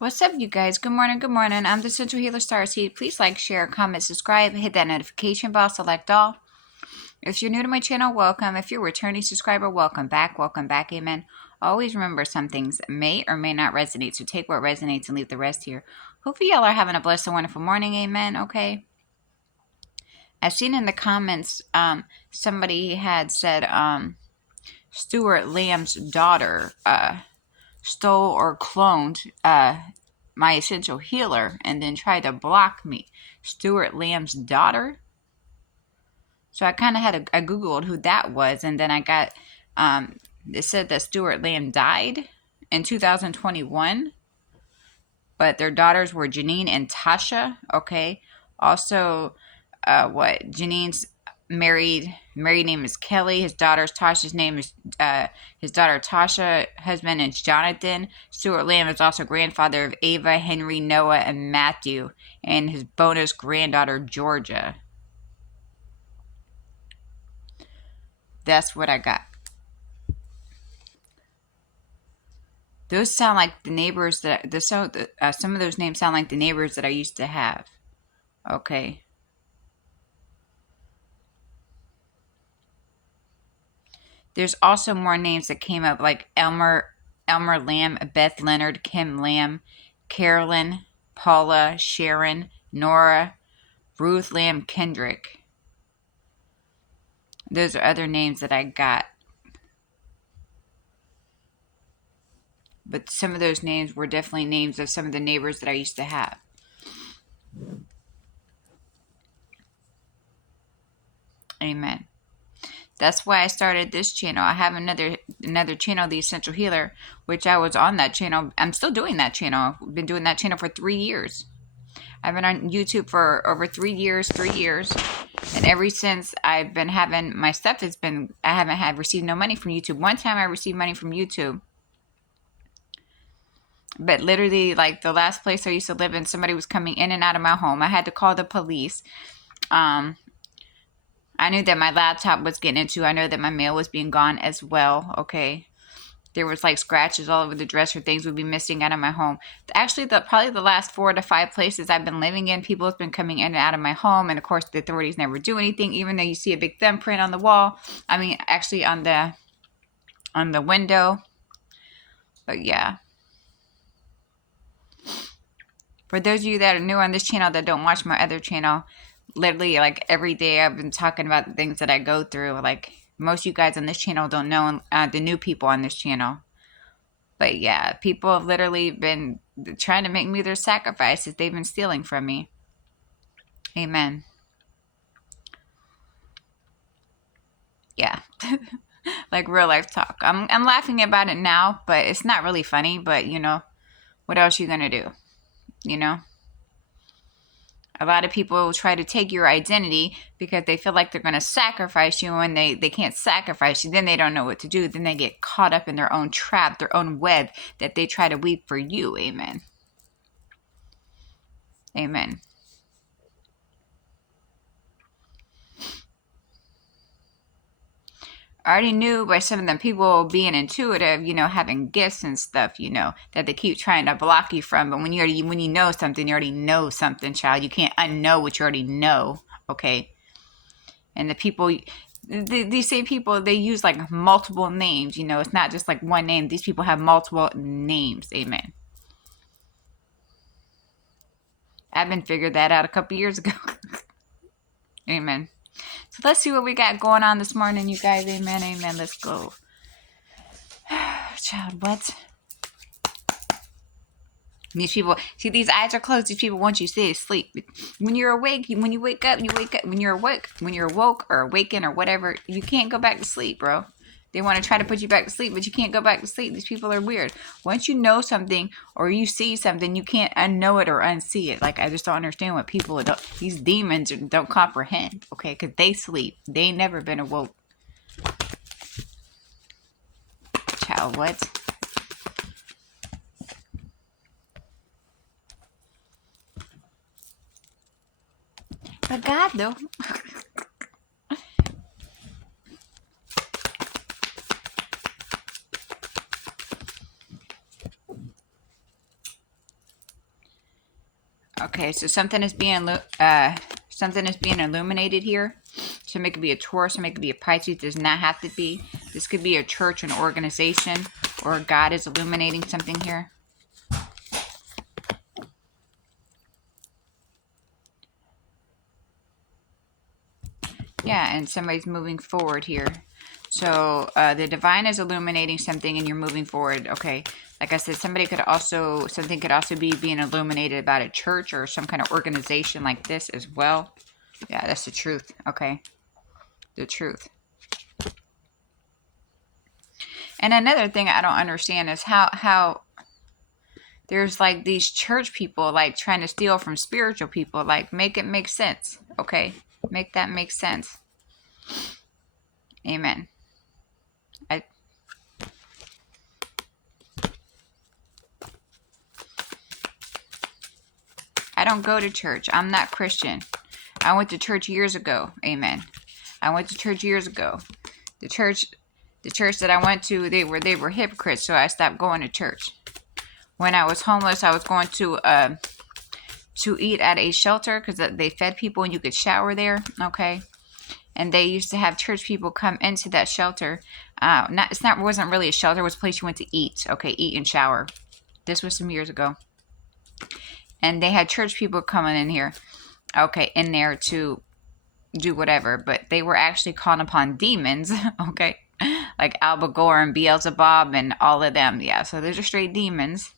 What's up, you guys? Good morning, good morning. I'm the Central Healer Starseed. Please like, share, comment, subscribe, hit that notification bell, select all. If you're new to my channel, welcome. If you're a returning subscriber, welcome back, amen. Always remember some things may or may not resonate, so take what resonates and leave the rest here. Hopefully y'all are having a blessed and wonderful morning, amen, okay? I've seen in the comments, somebody had said, Stuart Lamb's daughter, stole or cloned my essential healer and then tried to block me. Stuart Lamb's daughter. So I kind of had I googled who that was, and then I got it said that Stuart Lamb died in 2021, but their daughters were Janine and Tasha. Okay. Also, Janine's married name is Kelly. His daughter's Tasha's name is his daughter Tasha. Husband is Jonathan. Stuart Lamb is also grandfather of Ava, Henry, Noah, and Matthew, and his bonus granddaughter Georgia. That's what I got. Those sound like the neighbors that some of those names sound like the neighbors that I used to have. Okay. There's also more names that came up, like Elmer Lamb, Beth Leonard, Kim Lamb, Carolyn, Paula, Sharon, Nora, Ruth Lamb Kendrick. Those are other names that I got. But some of those names were definitely names of some of the neighbors that I used to have. Amen. That's why I started this channel. I have another channel, The Essential Healer, which I was on that channel. I'm still doing that channel. I've been doing that channel for 3 years. I've been on YouTube for over 3 years. And ever since I've been having, my stuff has been, I haven't received no money from YouTube. One time I received money from YouTube. But literally, like the last place I used to live in, somebody was coming in and out of my home. I had to call the police. I knew that my laptop was getting into. I know that my mail was being gone as well. Okay. There was like scratches all over the dresser. Things would be missing out of my home. Actually, probably the last 4 to 5 places I've been living in, people have been coming in and out of my home. And of course, the authorities never do anything, even though you see a big thumbprint on the wall. I mean, actually on the window. But yeah. For those of you that are new on this channel that don't watch my other channel, literally like every day I've been talking about the things that I go through. Like most of you guys on this channel don't know, the new people on this channel. But yeah, people have literally been trying to make me their sacrifices. They've been stealing from me. Amen. Yeah. Like real life talk. I'm laughing about it now, but it's not really funny. But you know, what else are you gonna do? You know? A lot of people try to take your identity because they feel like they're going to sacrifice you, and they can't sacrifice you. Then they don't know what to do. Then they get caught up in their own trap, their own web that they try to weave for you. Amen. Amen. I already knew by some of them people being intuitive, you know, having gifts and stuff, you know, that they keep trying to block you from. But when you know something, you already know something, child. You can't unknow what you already know. Okay. And the people, these same people, they use like multiple names. You know, it's not just like one name. These people have multiple names. Amen. I've been figured that out a couple years ago. Amen. So let's see what we got going on this morning, you guys. Amen. Amen. Let's go. Child, what? These people, see, these eyes are closed. These people want you to stay asleep. When you're awake, when you wake up, you wake up. When you're awoke or awakened or whatever, you can't go back to sleep, bro. They want to try to put you back to sleep, but you can't go back to sleep. These people are weird. Once you know something or you see something, you can't unknow it or unsee it. Like, I just don't understand what people, these demons don't comprehend, okay? Because they sleep. They ain't never been awoke. Child, what? But God, though. Okay, so something is being illuminated here. So it could be a Taurus, it could be a Pisces. It does not have to be. This could be a church, an organization, or God is illuminating something here. Yeah, and somebody's moving forward here. So the divine is illuminating something and you're moving forward. Okay. Like I said, something could also be being illuminated about a church or some kind of organization like this as well. Yeah, that's the truth. Okay. The truth. And another thing I don't understand is how there's like these church people like trying to steal from spiritual people. Like, make it make sense. Okay. Make that make sense. Amen. I don't go to church. I'm not Christian. I went to church years ago. Amen. I went to church years ago. The church that I went to, they were hypocrites, so I stopped going to church. When I was homeless, I was going to eat at a shelter because they fed people and you could shower there. Okay. And they used to have church people come into that shelter. It wasn't really a shelter. It was a place you went to eat. Okay, eat and shower. This was some years ago. And they had church people coming in here. Okay, in there to do whatever. But they were actually calling upon demons. Okay. Like Albagor and Beelzebub and all of them. Yeah, so those are straight demons.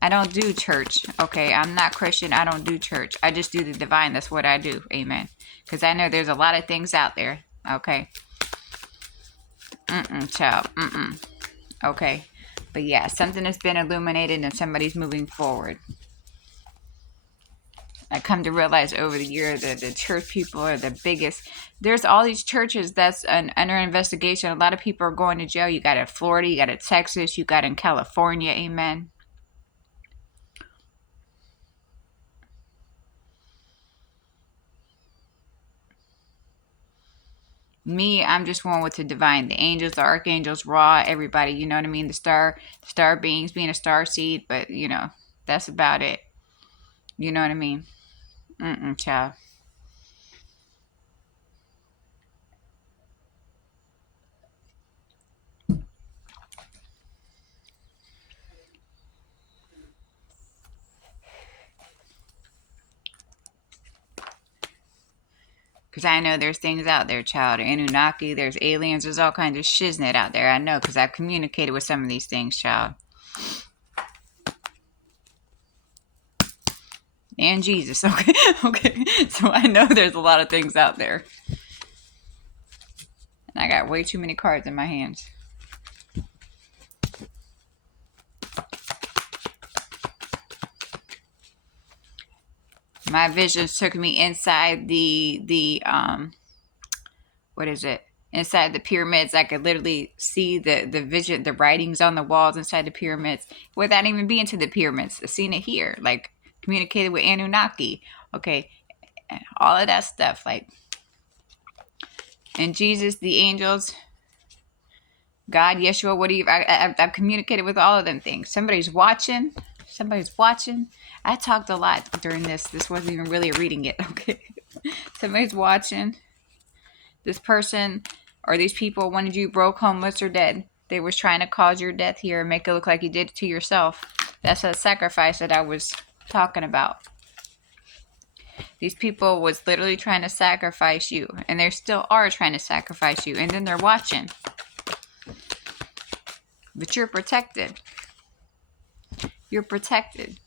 I don't do church. Okay, I'm not Christian. I don't do church. I just do the divine. That's what I do. Amen. Because I know there's a lot of things out there. Okay. Child. Okay. But yeah, something has been illuminated and somebody's moving forward. I come to realize over the year that the church people are the biggest. There's all these churches that's under investigation. A lot of people are going to jail. You got it in Florida. You got it in Texas. You got it in California. Amen. Me, I'm just one with the divine. The angels, the archangels, Ra, everybody. You know what I mean? The star beings, being a star seed. But, you know, that's about it. You know what I mean? Child. Because I know there's things out there, child. Anunnaki, there's aliens, there's all kinds of shiznit out there. I know because I've communicated with some of these things, child. And Jesus, okay? Okay. So I know there's a lot of things out there. And I got way too many cards in my hands. My visions took me inside the what is it? Inside the pyramids. I could literally see the vision, the writings on the walls inside the pyramids without even being to the pyramids. I've seen it here, like communicated with Anunnaki. Okay, all of that stuff, like, and Jesus, the angels, God, Yeshua, what do you? I've communicated with all of them things. Somebody's watching. Somebody's watching. I talked a lot during this. This wasn't even really reading it. Okay, somebody's watching. This person or these people wanted you broke, homeless, or dead. They was trying to cause your death here and make it look like you did it to yourself. That's a sacrifice that I was talking about. These people was literally trying to sacrifice you, and they still are trying to sacrifice you, and then they're watching. But you're protected. You're protected.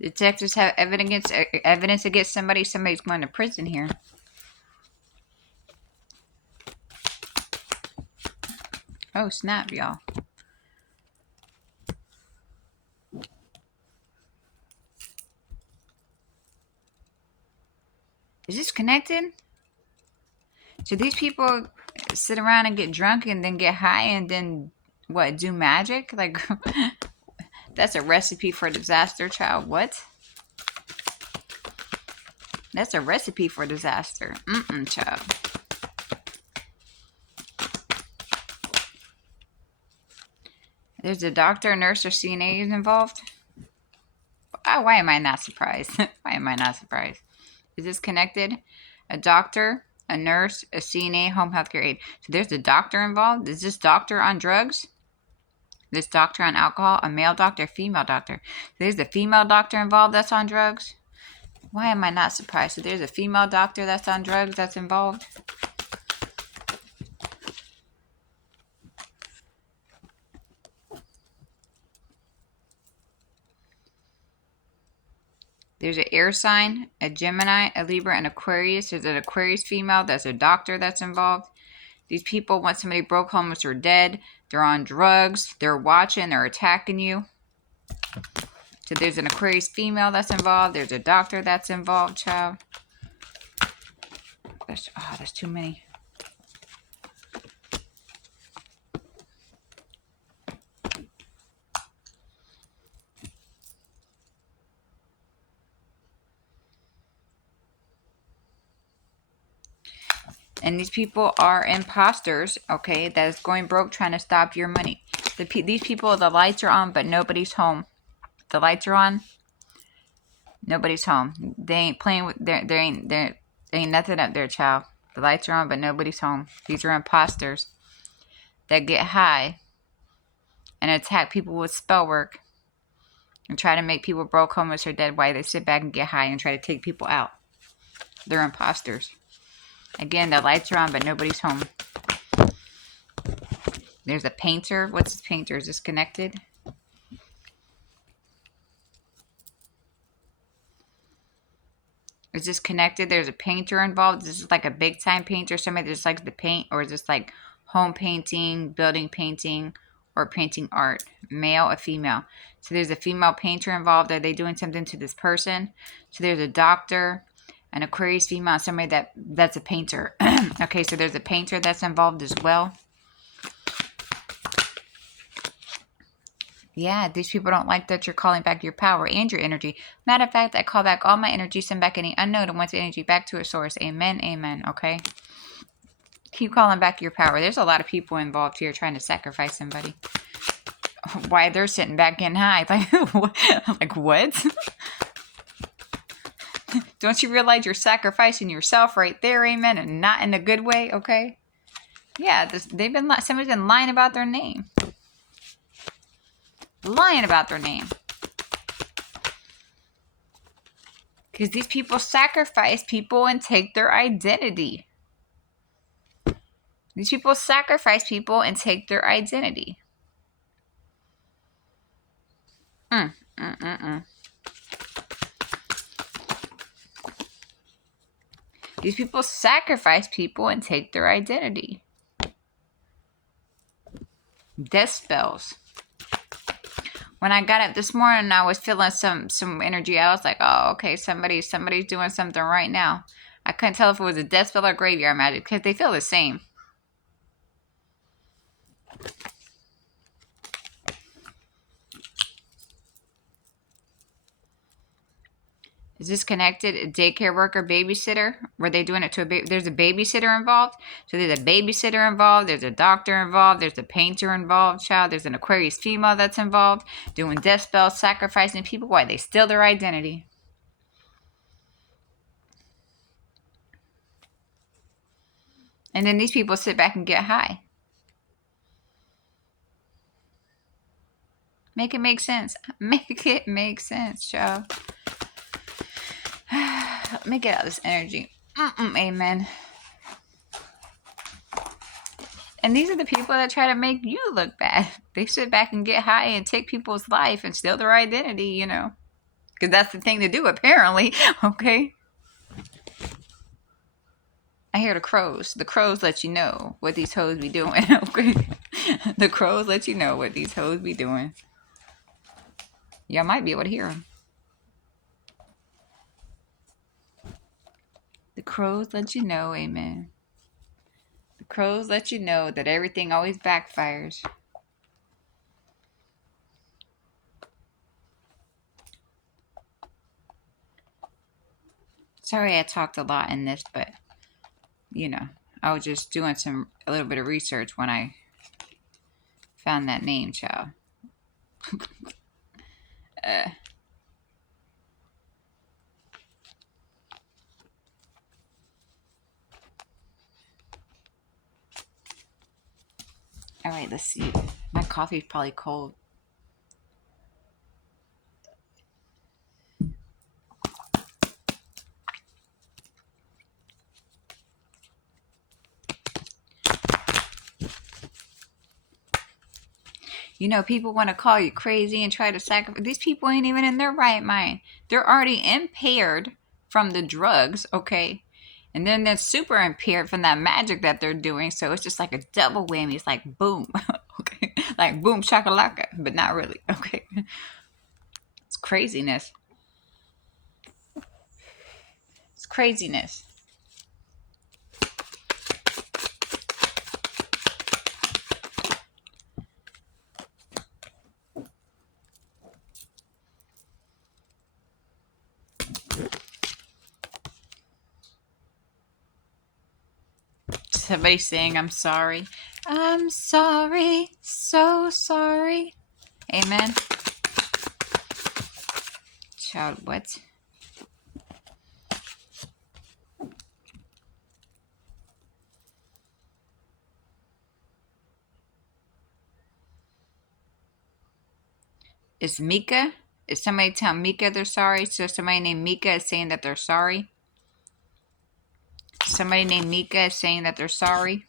Detectives have evidence against somebody. Somebody's going to prison here. Oh, snap, y'all. Is this connected? So these people sit around and get drunk and then get high and then, what, do magic? Like, that's a recipe for disaster, child. What? That's a recipe for disaster. Child. There's a doctor, nurse, or CNA involved. Why am I not surprised? Why am I not surprised? Is this connected? A doctor, a nurse, a CNA, home healthcare aide. So there's a doctor involved. Is this doctor on drugs? This doctor on alcohol? A male doctor, female doctor. So there's a female doctor involved that's on drugs. Why am I not surprised? So there's a female doctor that's on drugs that's involved. There's an air sign, a Gemini, a Libra, and Aquarius. There's an Aquarius female. That's a doctor that's involved. These people, once somebody broke homeless or dead, they're on drugs, they're watching, they're attacking you. So there's an Aquarius female that's involved. There's a doctor that's involved, child. That's too many. And these people are imposters, okay, that is going broke trying to stop your money. These people, the lights are on, but nobody's home. The lights are on, nobody's home. They ain't playing with, there ain't nothing up there, child. The lights are on, but nobody's home. These are imposters that get high and attack people with spell work and try to make people broke, homeless, or dead while they sit back and get high and try to take people out. They're imposters. Again, the lights are on, but nobody's home. There's a painter. What's this painter? Is this connected? Is this connected? There's a painter involved. This is like a big time painter. Somebody that just likes to paint, or is this like home painting, building painting, or painting art? Male or female? So there's a female painter involved. Are they doing something to this person? So there's a doctor, an Aquarius female, somebody that's a painter. Okay, so there's a painter that's involved as well. Yeah, these people don't like that you're calling back your power and your energy. Matter of fact, I call back all my energy, send back any unknown and wants energy back to its source. Amen, amen, okay? Keep calling back your power. There's a lot of people involved here trying to sacrifice somebody. Why they're sitting back getting high. Like what? Don't you realize you're sacrificing yourself right there, amen, and not in a good way, okay? Yeah, somebody's been lying about their name. Lying about their name. Because these people sacrifice people and take their identity. These people sacrifice people and take their identity. These people sacrifice people and take their identity. Death spells. When I got up this morning, I was feeling some energy. I was like, oh, okay, somebody's doing something right now. I couldn't tell if it was a death spell or graveyard magic because they feel the same. Is this connected? A daycare worker, babysitter? Were they doing it to a baby? There's a babysitter involved. So there's a babysitter involved. There's a doctor involved. There's a painter involved, child. There's an Aquarius female that's involved. Doing death spells, sacrificing people. Why? They steal their identity. And then these people sit back and get high. Make it make sense. Make it make sense, child. Let me get out this energy. Amen. And these are the people that try to make you look bad. They sit back and get high and take people's life and steal their identity, you know. Because that's the thing to do, apparently. Okay. I hear the crows. The crows let you know what these hoes be doing. Okay. The crows let you know what these hoes be doing. Y'all might be able to hear them. The crows let you know, amen. The crows let you know that everything always backfires. Sorry I talked a lot in this, but, you know, I was just doing a little bit of research when I found that name, child. Uh, all right, let's see. My coffee's probably cold. You know, people want to call you crazy and try to sacrifice. These people ain't even in their right mind. They're already impaired from the drugs, okay? And then they're super impaired from that magic that they're doing. So it's just like a double whammy. It's like boom, okay? Like boom shakalaka, but not really, okay? It's craziness. It's craziness. Somebody saying, I'm sorry. I'm sorry. So sorry. Amen. Child, what? Is Mika? Is somebody telling Mika they're sorry? So somebody named Mika is saying that they're sorry? Somebody named Mika is saying that they're sorry?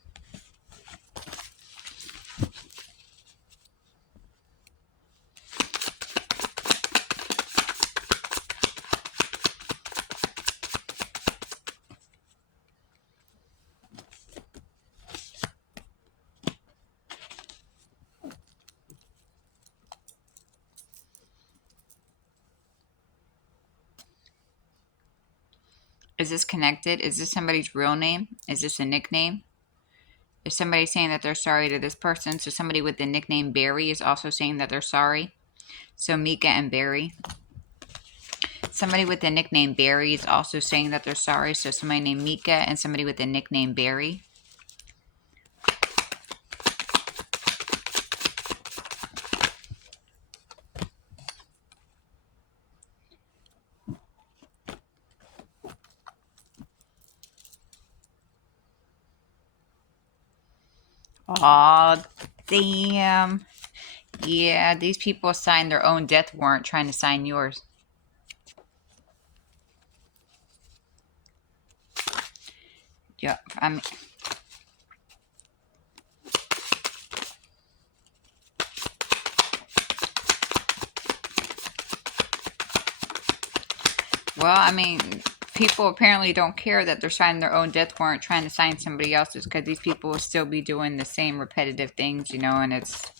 Is this connected? Is this somebody's real name? Is this a nickname? Is somebody saying that they're sorry to this person? So somebody with the nickname Barry is also saying that they're sorry. So Mika and Barry. Somebody with the nickname Barry is also saying that they're sorry. So somebody named Mika and somebody with the nickname Barry. Aw, damn. Yeah, these people signed their own death warrant trying to sign yours. Yep, well, I mean, people apparently don't care that they're signing their own death warrant trying to sign somebody else's, because these people will still be doing the same repetitive things, you know, and it's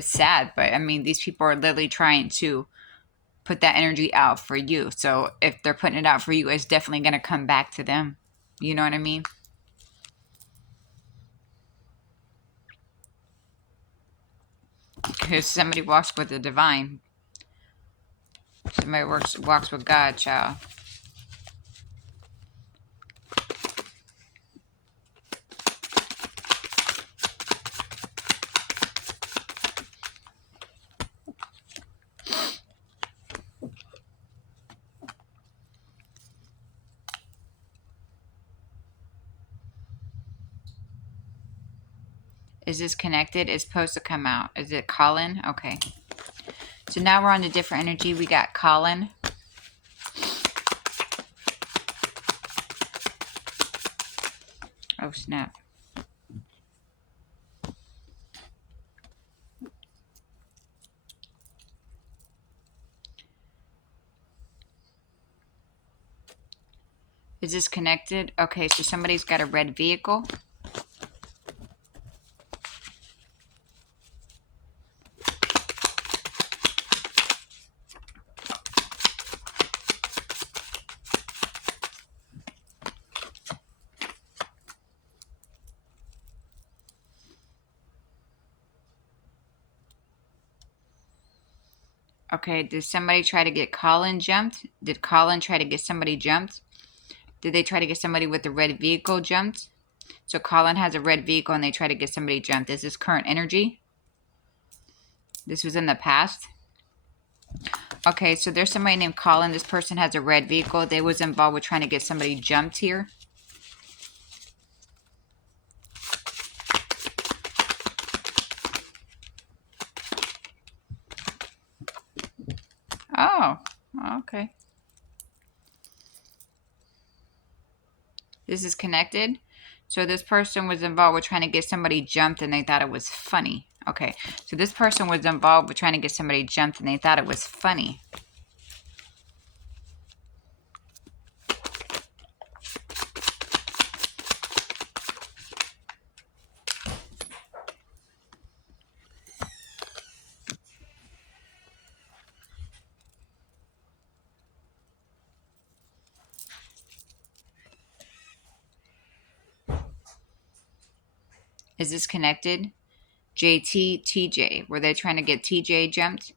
sad, but I mean, these people are literally trying to put that energy out for you. So if they're putting it out for you, it's definitely going to come back to them. You know what I mean? Because somebody walks with the divine. Somebody walks with God, child. Is this connected? It's supposed to come out. Is it Colin? Okay. So now we're on a different energy. We got Colin. Oh, snap. Is this connected? Okay, so somebody's got a red vehicle. Okay, did somebody try to get Colin jumped? Did Colin try to get somebody jumped? Did they try to get somebody with the red vehicle jumped? So Colin has a red vehicle and they try to get somebody jumped. Is this current energy? This was in the past. Okay, so there's somebody named Colin. This person has a red vehicle. They was involved with trying to get somebody jumped here. Oh, okay. This is connected. So this person was involved with trying to get somebody jumped and they thought it was funny. Okay, so this person was involved with trying to get somebody jumped and they thought it was funny. Is this connected? JT, TJ. Were they trying to get TJ jumped?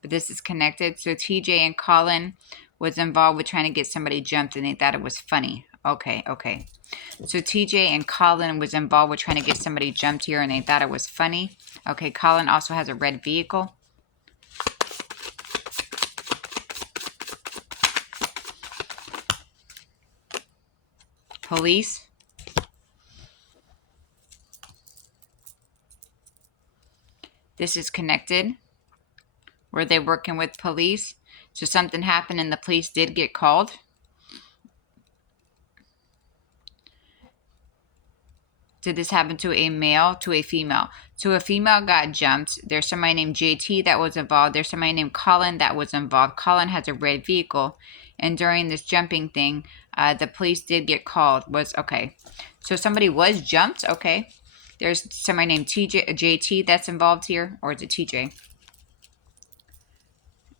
But this is connected. So TJ and Colin was involved with trying to get somebody jumped and they thought it was funny. Okay, okay. So TJ and Colin was involved with trying to get somebody jumped here and they thought it was funny. Okay, Colin also has a red vehicle. Police. This is connected. Were they working with police? So something happened and the police did get called. Did this happen to a male, to a female? So a female got jumped. There's somebody named JT that was involved. There's somebody named Colin that was involved. Colin has a red vehicle. And during this jumping thing, the police did get called. Okay. So somebody was jumped. Okay. There's somebody named JT that's involved here. Or is it TJ?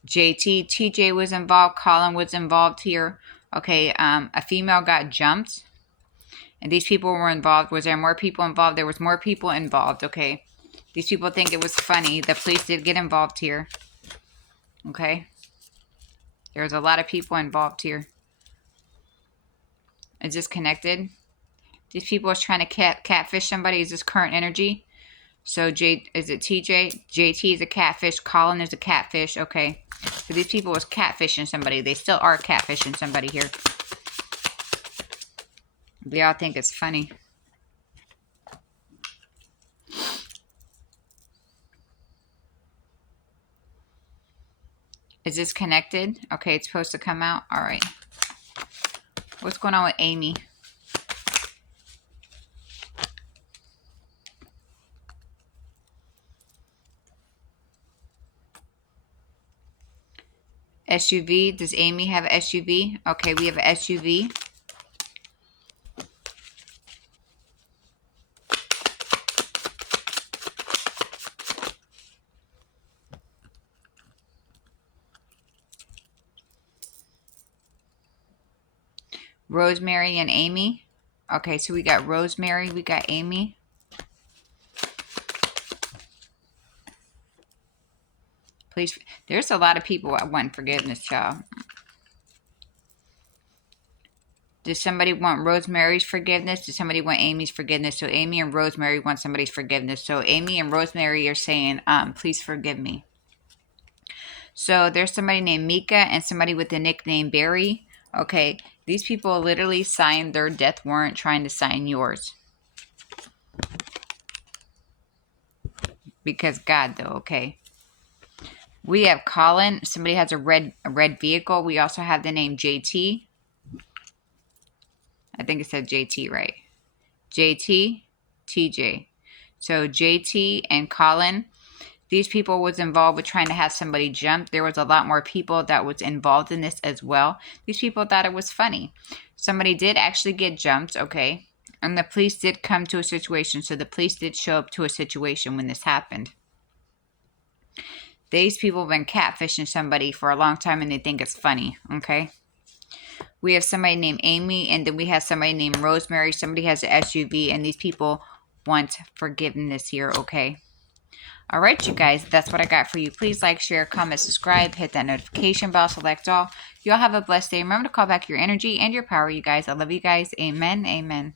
TJ was involved. Colin was involved here. Okay. A female got jumped. And these people were involved. Was there more people involved? There was more people involved. Okay. These people think it was funny. The police did get involved here. Okay. There's a lot of people involved here. Is this connected? These people is trying to catfish somebody. Is this current energy? So is it TJ? JT is a catfish. Colin is a catfish. Okay. So these people was catfishing somebody. They still are catfishing somebody here. We all think it's funny. Is this connected? Okay, it's supposed to come out. All right. What's going on with Amy? SUV. Does Amy have an SUV? Okay, we have an SUV. Rosemary and Amy. Okay, so we got Rosemary, we got Amy. Please, there's a lot of people that want forgiveness, child. Does somebody want Rosemary's forgiveness? Does somebody want Amy's forgiveness? So Amy and Rosemary want somebody's forgiveness. So Amy and Rosemary are saying, please forgive me. So there's somebody named Mika and somebody with the nickname Barry. Okay, these people literally signed their death warrant trying to sign yours. Because God, though, okay. We have Colin. Somebody has a red vehicle. We also have the name JT. I think it said JT, right? JT, TJ. So JT and Colin. These people was involved with trying to have somebody jump. There was a lot more people that was involved in this as well. These people thought it was funny. Somebody did actually get jumped, okay? And the police did come to a situation. So the police did show up to a situation when this happened. These people have been catfishing somebody for a long time and they think it's funny, okay? We have somebody named Amy and then we have somebody named Rosemary. Somebody has an SUV and these people want forgiveness here, okay? All right, you guys, that's what I got for you. Please like, share, comment, subscribe, hit that notification bell, select all. You all have a blessed day. Remember to call back your energy and your power, you guys. I love you guys. Amen. Amen.